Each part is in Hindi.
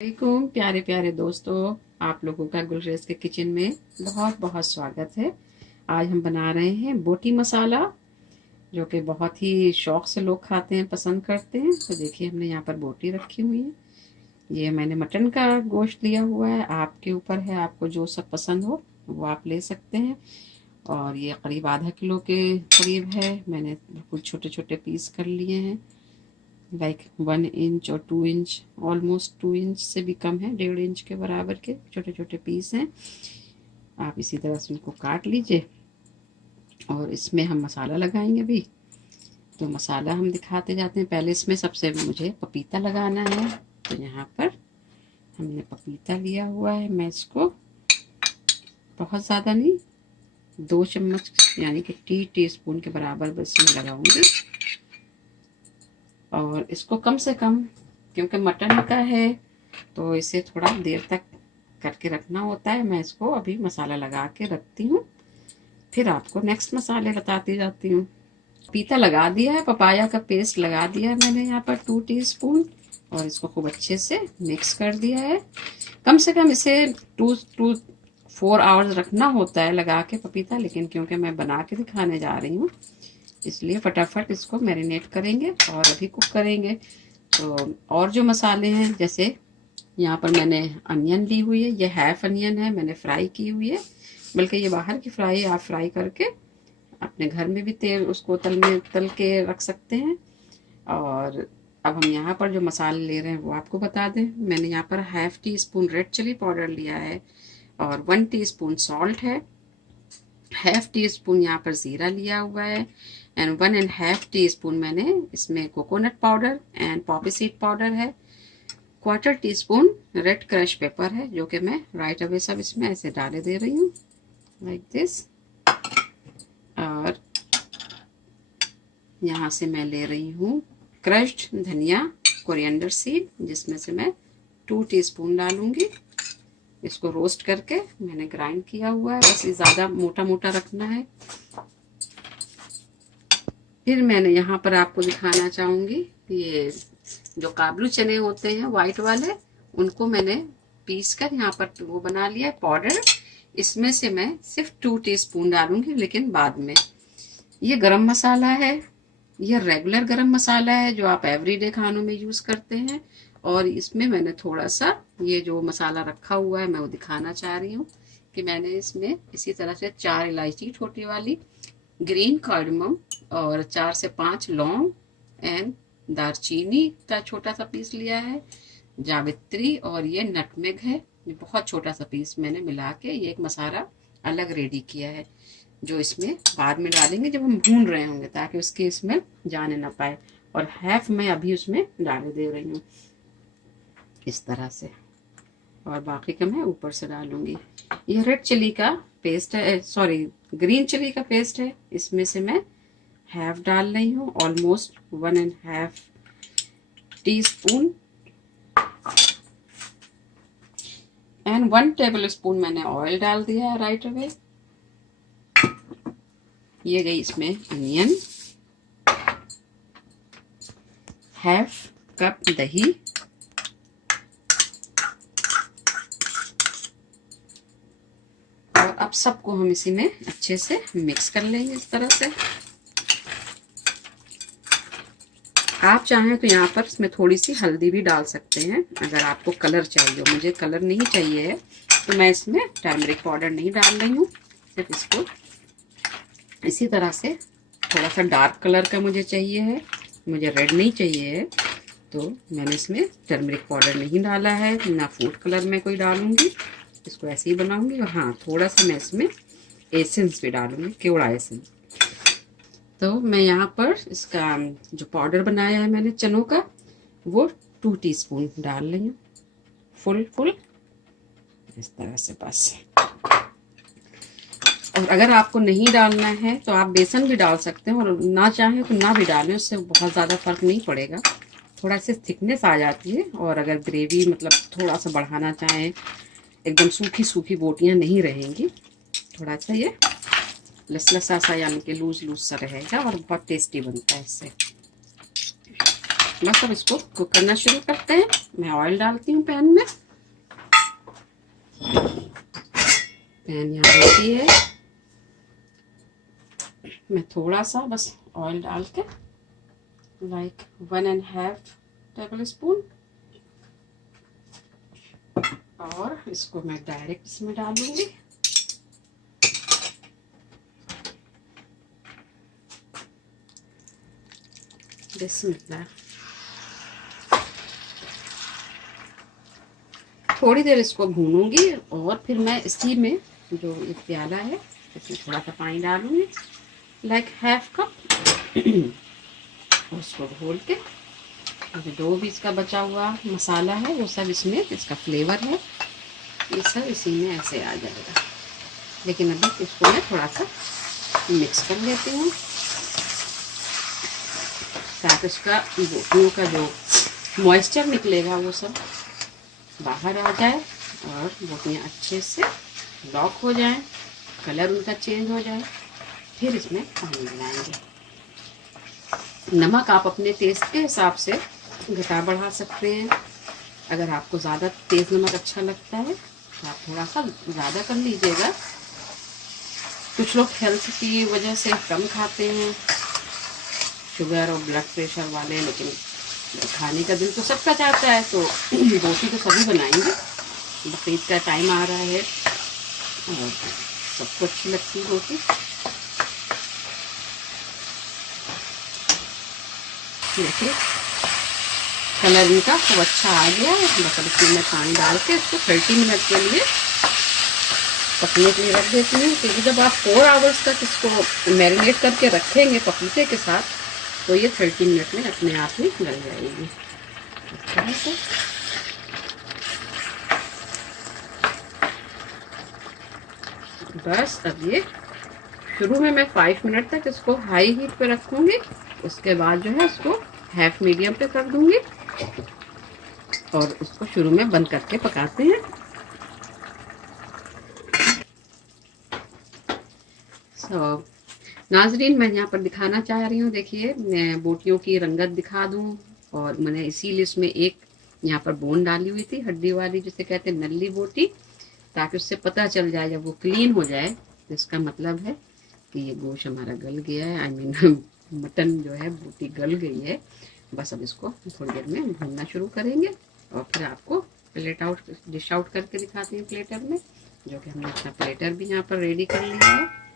वालेकुम प्यारे प्यारे दोस्तों, आप लोगों का गुलरेज के किचन में बहुत बहुत स्वागत है। आज हम बना रहे हैं बोटी मसाला, जो कि बहुत ही शौक से लोग खाते हैं, पसंद करते हैं। तो देखिए, हमने यहाँ पर बोटी रखी हुई है। ये मैंने मटन का गोश्त लिया हुआ है, आपके ऊपर है, आपको जो सब पसंद हो वो आप ले सकते हैं। और ये करीब आधा किलो के करीब है। मैंने बिल्कुल छोटे छोटे पीस कर लिए हैं, लाइक 1 इंच और 2 इंच, ऑलमोस्ट 2 इंच से भी कम है, 1.5 इंच के बराबर के छोटे छोटे पीस हैं। आप इसी तरह से उनको काट लीजिए और इसमें हम मसाला लगाएंगे अभी। तो मसाला हम दिखाते जाते हैं। पहले इसमें सबसे मुझे पपीता लगाना है। तो यहाँ पर हमने पपीता लिया हुआ है। मैं इसको बहुत ज़्यादा नहीं, 2 चम्मच यानी कि टी स्पून के बराबर बस मैं लगाऊंगी। और इसको कम से कम, क्योंकि मटन का है तो इसे थोड़ा देर तक करके रखना होता है। मैं इसको अभी मसाला लगा के रखती हूँ, फिर आपको नेक्स्ट मसाले बताती जाती हूँ। पीता लगा दिया है, पपाया का पेस्ट लगा दिया है मैंने यहाँ पर 2 टीस्पून, और इसको खूब अच्छे से मिक्स कर दिया है। कम से कम इसे 2 to 4 आवर्स रखना होता है लगा के पपीता, लेकिन क्योंकि मैं बना के दिखाने जा रही हूँ इसलिए फटाफट इसको मैरिनेट करेंगे और अभी कुक करेंगे। तो और जो मसाले हैं, जैसे यहाँ पर मैंने अनियन ली हुई है, ये हाफ अनियन है, मैंने फ्राई की हुई है। बल्कि ये बाहर की फ्राई, आप फ्राई करके अपने घर में भी तेल उसको तल के रख सकते हैं। और अब हम यहाँ पर जो मसाले ले रहे हैं वो आपको बता दें। मैंने यहाँ पर ½ टीस्पून रेड चिली पाउडर लिया है, और 1 टीस्पून सॉल्ट है, ½ टीस्पून यहाँ पर ज़ीरा लिया हुआ है, एंड 1½ टीस्पून मैंने इसमें coconut powder and Poppy seed powder है। 1/4 टीस्पून रेड क्रश पेपर है, जो कि मैं राइट अवे सब इसमें ऐसे डाले दे रही हूँ, लाइक दिस। और यहाँ से मैं ले रही हूँ क्रश्ड धनिया, कोरिएंडर सीड, जिसमें से मैं 2 टीस्पून डालूंगी। इसको रोस्ट करके मैंने ग्राइंड किया हुआ है, बस ये ज़्यादा मोटा मोटा रखना है। फिर मैंने यहाँ पर आपको दिखाना चाहूँगी, ये जो काबुली चने होते हैं वाइट वाले, उनको मैंने पीस कर यहाँ पर वो बना लिया पाउडर। इसमें से मैं सिर्फ 2 टीस्पून डालूंगी, लेकिन बाद में। ये गरम मसाला है, ये रेगुलर गरम मसाला है जो आप एवरीडे खानों में यूज़ करते हैं। और इसमें मैंने थोड़ा सा ये जो मसाला रखा हुआ है, मैं वो दिखाना चाह रही हूँ कि मैंने इसमें इसी तरह से 4 इलायची छोटी वाली, ग्रीन कार्डमम, और 4 से 5 लौंग, एंड दालचीनी का छोटा सा पीस लिया है, जावित्री, और ये नटमेग है, ये बहुत छोटा सा पीस मैंने मिला के ये एक मसाला अलग रेडी किया है, जो इसमें बाद में डालेंगे जब हम भून रहे होंगे, ताकि उसकी स्मेल जाने ना पाए। और हाफ मैं अभी उसमें डाले दे रही हूँ इस तरह से, और बाकी का मैं ऊपर से डालूंगी। ये रेड चिली का पेस्ट है, सॉरी ग्रीन चिली का पेस्ट है, इसमें से मैं हाफ डाल रही हूँ, almost 1½ teaspoon, and 1 table spoon मैंने ऑयल डाल दिया है राइट अवे। ये गई इसमें अनियन, ½ कप दही, और अब सबको हम इसी में अच्छे से मिक्स कर लेंगे इस तरह से। आप चाहें तो यहाँ पर इसमें थोड़ी सी हल्दी भी डाल सकते हैं, अगर आपको कलर चाहिए हो। मुझे कलर नहीं चाहिए है, तो मैं इसमें टर्मरिक पाउडर नहीं डाल रही हूँ, सिर्फ इसको इसी तरह से। थोड़ा सा डार्क कलर का मुझे चाहिए है, मुझे रेड नहीं चाहिए है, तो मैंने इसमें टर्मरिक पाउडर नहीं डाला है, ना फूड कलर में कोई डालूंगी। इसको ऐसे ही बनाऊंगी। और हाँ, थोड़ा सा मैं इसमें एसेंस भी डालूंगी, केवड़ा एसेंस। तो मैं यहाँ पर इसका जो पाउडर बनाया है मैंने चनों का, वो 2 टीस्पून डाल रही हूँ, फुल इस तरह से बस। और अगर आपको नहीं डालना है तो आप बेसन भी डाल सकते हैं, और ना चाहें तो ना भी डालें, उससे बहुत ज़्यादा फर्क नहीं पड़ेगा। थोड़ा सी थिकनेस आ जाती है। और अगर ग्रेवी मतलब थोड़ा सा बढ़ाना चाहें, एकदम सूखी सूखी बोटियाँ नहीं रहेंगी, थोड़ा सा ये लसलसा सा यानी कि लूज सा रहेगा, और बहुत टेस्टी बनता है इससे। बस अब इसको कुक करना शुरू करते हैं। मैं ऑयल डालती हूँ पैन में। पैन यहाँ रेडी है। मैं थोड़ा सा बस ऑयल डाल के लाइक 1.5 टेबल स्पून, और इसको मैं डायरेक्ट इसमें डालूंगी। बिस्मिल्लाह। थोड़ी देर इसको भूनूंगी और फिर मैं इसी में जो ये प्याला है इसमें थोड़ा सा पानी डालूंगी, लाइक 1/2 कप। उसको घोल के जो भी इसका बचा हुआ मसाला है वो सब इसमें, इसका फ्लेवर है ये सब इसी में ऐसे आ जाएगा। लेकिन अभी इसको मैं थोड़ा सा मिक्स कर लेती हूँ ताकि उसका बोटियों का जो मॉइस्चर निकलेगा वो सब बाहर आ जाए और बोटियाँ अच्छे से लॉक हो जाएं, कलर उनका चेंज हो जाए। फिर इसमें पानी मिलाएंगे। नमक आप अपने टेस्ट के हिसाब से घटा बढ़ा सकते हैं। अगर आपको ज़्यादा तेज़ नमक अच्छा लगता है तो आप थोड़ा सा ज़्यादा कर लीजिएगा। कुछ लोग हेल्थ की वजह से कम खाते हैं, शुगर और ब्लड प्रेशर वाले, लेकिन खाने का दिन तो सबका चाहता है, तो रोटी तो सभी बनाएंगे। बकरीद का टाइम आ रहा है और सबको अच्छी लगती है रोटी। देखिए कलर इनका खूब अच्छा आ गया है। बस अब इसमें मैं पानी डाल के इसको 30 मिनट के लिए पकने के लिए रख देती हूँ, क्योंकि जब आप 4 आवर्स तक इसको मैरिनेट करके रखेंगे पपीते के साथ तो ये 30 मिनट में अपने आप ही गल जाएगी। इस तरह से बस अब ये शुरू में मैं 5 मिनट तक इसको हाई हीट पे रखूँगी, उसके बाद जो है इसको हाफ मीडियम पे कर दूँगी और उसको शुरू में बंद करके पकाते हैं। नाजरीन, मैं यहाँ पर दिखाना चाह रही हूँ, देखिए मैं बोटियों की रंगत दिखा दूँ, और मैंने इसीलिए इसमें एक यहाँ पर बोन डाली हुई थी, हड्डी वाली जिसे कहते हैं नल्ली बोटी, ताकि उससे पता चल जाए जब वो क्लीन हो जाए तो इसका मतलब है कि ये गोश्त हमारा गल गया है, आई मीन मटन जो है बोटी गल गई है। बस अब इसको थोड़ी देर में भूनना शुरू करेंगे और फिर आपको डिश आउट करके दिखाती हूँ प्लेटर में, जो कि हमने अपना प्लेटर भी यहाँ पर रेडी कर लिया है।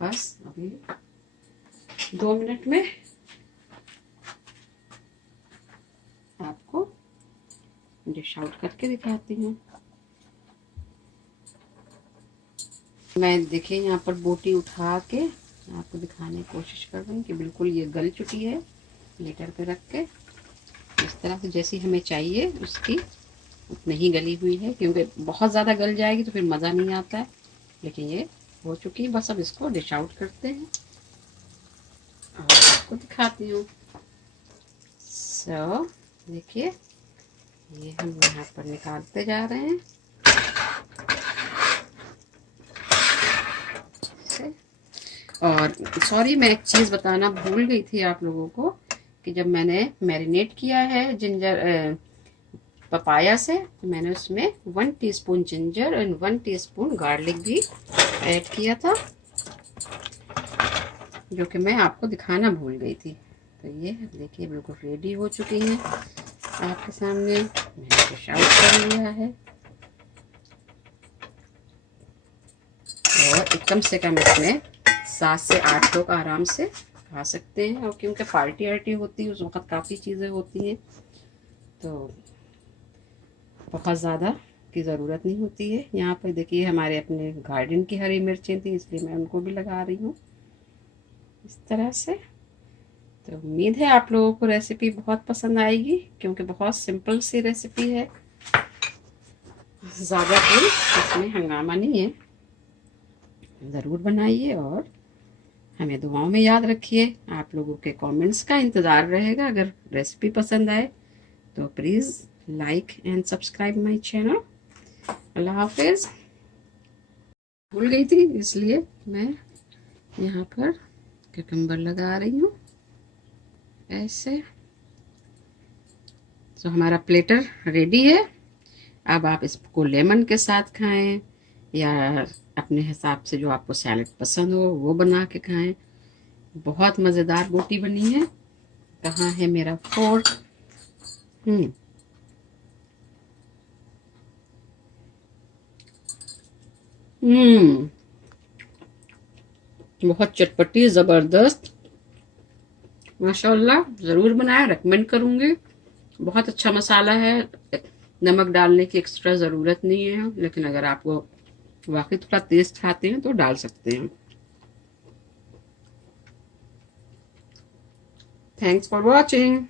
बस अभी 2 मिनट में आपको डिश आउट करके दिखाती हूँ। मैं देखिए यहाँ पर बोटी उठा के आपको दिखाने की कोशिश कर रही हूँ कि बिल्कुल ये गल चुकी है। प्लेटर पे रख के इस तरह से जैसी हमें चाहिए उसकी उतनी ही गली हुई है, क्योंकि बहुत ज़्यादा गल जाएगी तो फिर मज़ा नहीं आता है। लेकिन ये हो चुकी है। बस अब इसको डिश आउट करते हैं और आपको दिखाती हूँ। सो देखिए ये हम यहाँ पर निकालते जा रहे हैं। और सॉरी, मैं एक चीज़ बताना भूल गई थी आप लोगों को कि जब मैंने मैरिनेट किया है जिंजर पपाया से, तो मैंने उसमें 1 टीस्पून जिंजर और 1 टीस्पून गार्लिक भी ऐड किया था, जो कि मैं आपको दिखाना भूल गई थी। तो ये देखिए बिल्कुल रेडी हो चुकी हैं आपके सामने। मैंने डिश आउट कर लिया है और कम से कम इसमें 7 से 8 लोग आराम से खा सकते हैं। और क्योंकि पार्टी वार्टी होती है उस वक्त काफ़ी चीज़ें होती हैं, तो बहुत ज़्यादा की ज़रूरत नहीं होती है। यहाँ पर देखिए हमारे अपने गार्डन की हरी मिर्चें थी, इसलिए मैं उनको भी लगा रही हूँ इस तरह से। तो उम्मीद है आप लोगों को रेसिपी बहुत पसंद आएगी, क्योंकि बहुत सिंपल सी रेसिपी है, ज़्यादा कोई इसमें हंगामा नहीं है। ज़रूर बनाइए और हमें दुआओं में याद रखिए। आप लोगों के कमेंट्स का इंतज़ार रहेगा। अगर रेसिपी पसंद आए तो please like and subscribe my channel. अल्लाह हाफिज़। भूल गई थी इसलिए मैं यहाँ पर क्यूकम्बर लगा रही हूँ ऐसे। तो हमारा प्लेटर रेडी है। अब आप इसको लेमन के साथ खाएं या अपने हिसाब से जो आपको सैलेड पसंद हो वो बना के खाएं। बहुत मज़ेदार बोटी बनी है। कहाँ है मेरा फोर्क? हम्म बहुत चटपटी, ज़बरदस्त, माशाल्लाह। ज़रूर बनाए, रेकमेंड करूँगी। बहुत अच्छा मसाला है, नमक डालने की एक्स्ट्रा ज़रूरत नहीं है, लेकिन अगर आपको वाकई थोड़ा टेस्ट खाते हैं तो डाल सकते हैं। Thanks for watching.